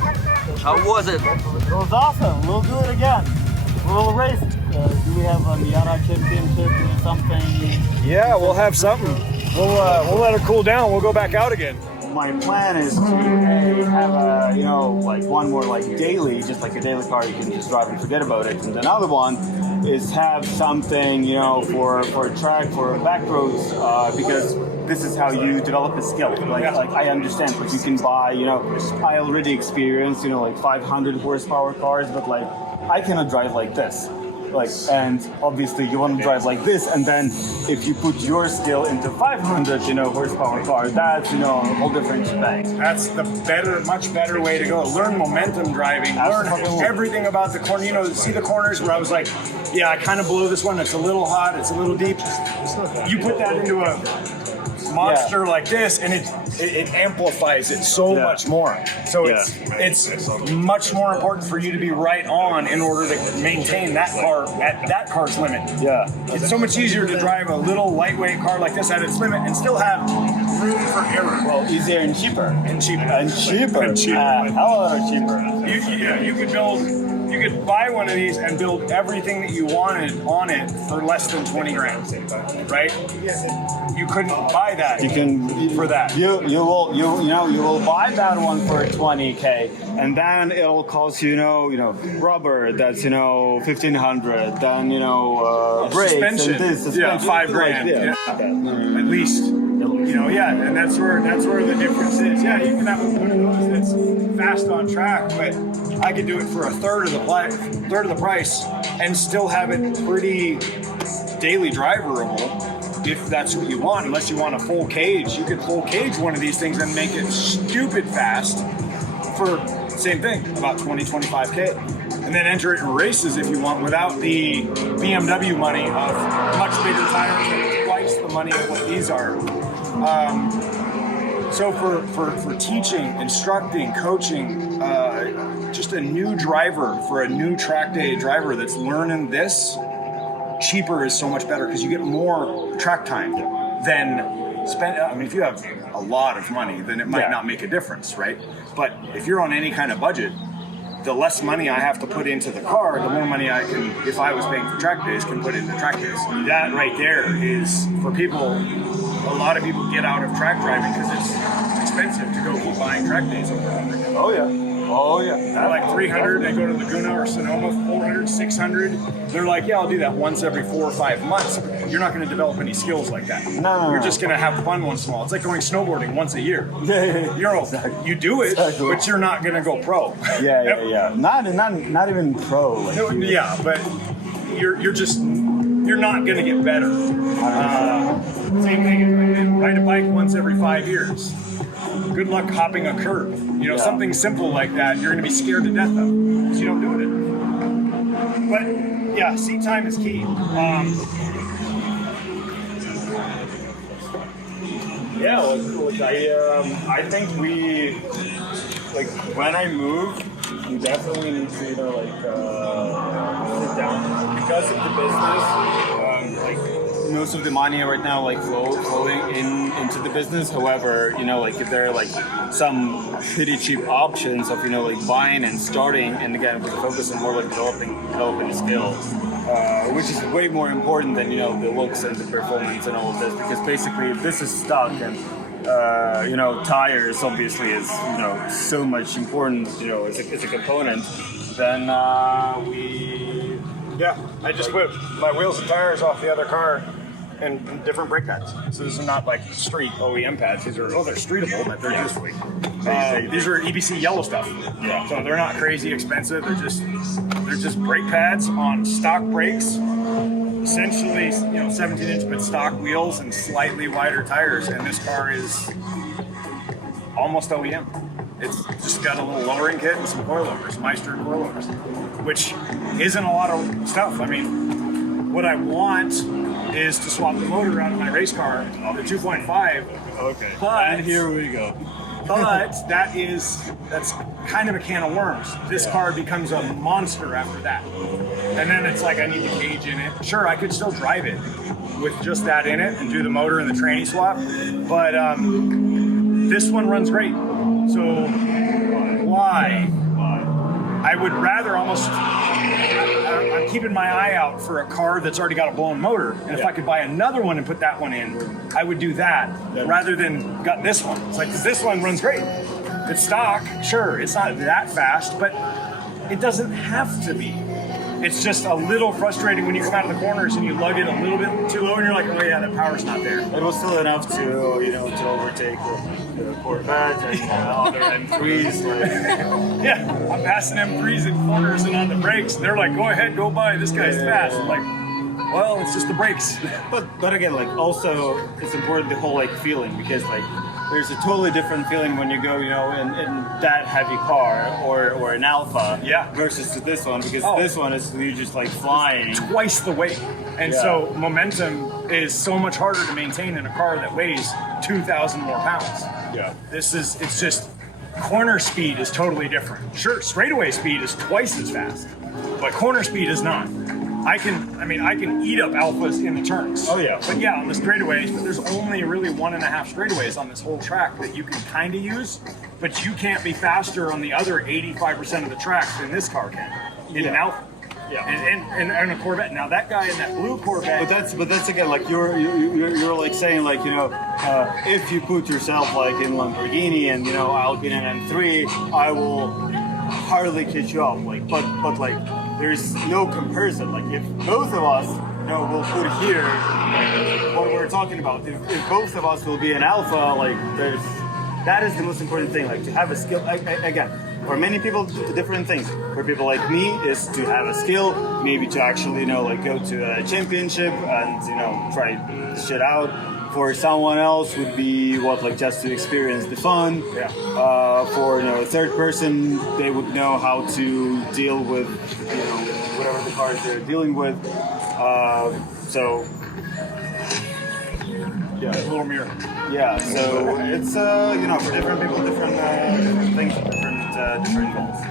up. How was it? It was awesome. We'll do it again. We'll race. Do we have a Miata championship or something? Yeah, we'll have something. We'll let it cool down. We'll go back out again. My plan is to have a, you know, like one more like daily, just like a daily car you can just drive and forget about it. And another one is have something, you know, for track, for back roads, because this is how you develop a skill. Like I understand, like you can buy, you know, I already experienced, you know, like 500 horsepower cars, but like I cannot drive like this. Like, and obviously you want to drive like this, and then if you put your skill into 500, you know, horsepower car, that's, you know, a whole different shebang. That's the much better way to go. Learn momentum driving. Absolutely. Learn everything about the corner. You know, see the corners where I was like, yeah, I kind of blow this one. It's a little hot. It's a little deep. You put that into a monster like this, and it amplifies it so much more. So it's much more important for you to be right on in order to maintain that car at that car's limit. Yeah. It's so much easier to drive a little lightweight car like this at its limit and still have room for error. Well, easier and cheaper. And cheaper. And cheaper. And cheaper. Hello, cheaper. You could buy one of these and build everything that you wanted on it for less than 20 grand, right? You couldn't buy that. You can for that. You will buy that one for 20K, and then it'll cost you know rubber that's 1,500, then brakes suspension. and this suspension. Yeah, $5,000. At least. And that's where the difference is. Yeah, you can have one of those that's fast on track, but I could do it for a third of the price and still have it pretty daily driverable. If that's what you want, unless you want a full cage, you could full cage one of these things and make it stupid fast for same thing, about 25K. And then enter it in races if you want without the BMW money of much bigger tires and twice the money of what these are. So for teaching, instructing, coaching, just a new driver, for a new track day driver that's learning this, cheaper is so much better because you get more track time than spend. I mean, if you have a lot of money, then it might not make a difference, right? But if you're on any kind of budget, the less money I have to put into the car, the more money I can, if I was paying for track days, can put into track days. That right there is, for people, a lot of people get out of track driving because it's expensive to go keep buying track days over and over again. Oh yeah. They're like 300, they go to Laguna or Sonoma, 400, 600. They're like, yeah, I'll do that once every 4 or 5 months. You're not going to develop any skills like that. No. You're just going to have fun once in a while. It's like going snowboarding once a year. Yeah. You do it, but you're not going to go pro. Yeah. Not even pro. Like but you're not going to get better. Same thing. Ride a bike once every 5 years. Good luck hopping a curb. Something simple like that, you're going to be scared to death of because you don't do it. But yeah, seat time is key. I think when I move, you definitely need to sit down because of the business. Most of the money right now flowing into the business. However, if there are some pretty cheap options of buying and starting, and again we focus on more developing the skill, which is way more important than the looks and the performance and all of this, because basically if this is stuck and tires obviously is so much important as a component, then I just whipped my wheels and tires off the other car and different brake pads. So these are not like street OEM pads. These are they're streetable, but they're just these are EBC yellow stuff. Yeah. So they're not crazy expensive. They're just brake pads on stock brakes. Essentially, 17-inch but stock wheels and slightly wider tires. And this car is almost OEM. It's just got a little lowering kit and some coilovers, Meister coilovers, which isn't a lot of stuff. I mean, what I want is to swap the motor out of my race car, the 2.5. Okay. And here we go. But that's kind of a can of worms. This car becomes a monster after that. And then it's like I need the cage in it. Sure, I could still drive it with just that in it and do the motor and the tranny swap. But this one runs great. So why buy, I would rather almost. I'm keeping my eye out for a car that's already got a blown motor, and if I could buy another one and put that one in, I would do that rather than got this one. It's like, 'cause this one runs great. It's stock, sure, it's not that fast, but it doesn't have to be. It's just a little frustrating when you come out of the corners and you lug it a little bit too low, and you're like, oh yeah, the power's not there. It was still enough to, to overtake the Corvette and other M3s. Like. Yeah, I'm passing M3s in corners and on the brakes, and they're like, go ahead, go by, this guy's fast. I'm like, well, it's just the brakes. But again, like, also it's important the whole like feeling, because like there's a totally different feeling when you go, in that heavy car or an Alpha, versus to this one, because this one is you just like flying twice the weight, and so momentum is so much harder to maintain in a car that weighs 2,000 more pounds. Yeah, It's just corner speed is totally different. Sure, straightaway speed is twice as fast, but corner speed is not. I can eat up alphas in the turns. Oh yeah. But yeah, on the straightaways, but there's only really 1.5 straightaways on this whole track that you can kind of use, but you can't be faster on the other 85% of the track than this car can in an Alpha. Yeah. And a Corvette. Now that guy in that blue Corvette. But that's again like you're like saying like if you put yourself like in Lamborghini and I'll be in an M3, I will hardly catch you up. Like but like. There's no comparison. Like if both of us, we'll put here like, what we're talking about. If both of us will be an Alpha, like that is the most important thing. Like to have a skill. Again, for many people, different things. For people like me, is to have a skill, maybe to actually like go to a championship and try the shit out. For someone else would be just to experience the fun. Yeah. For a third person, they would know how to deal with whatever the cars they're dealing with. So yeah, a little mirror. Yeah. So it's for different people, different things, different goals.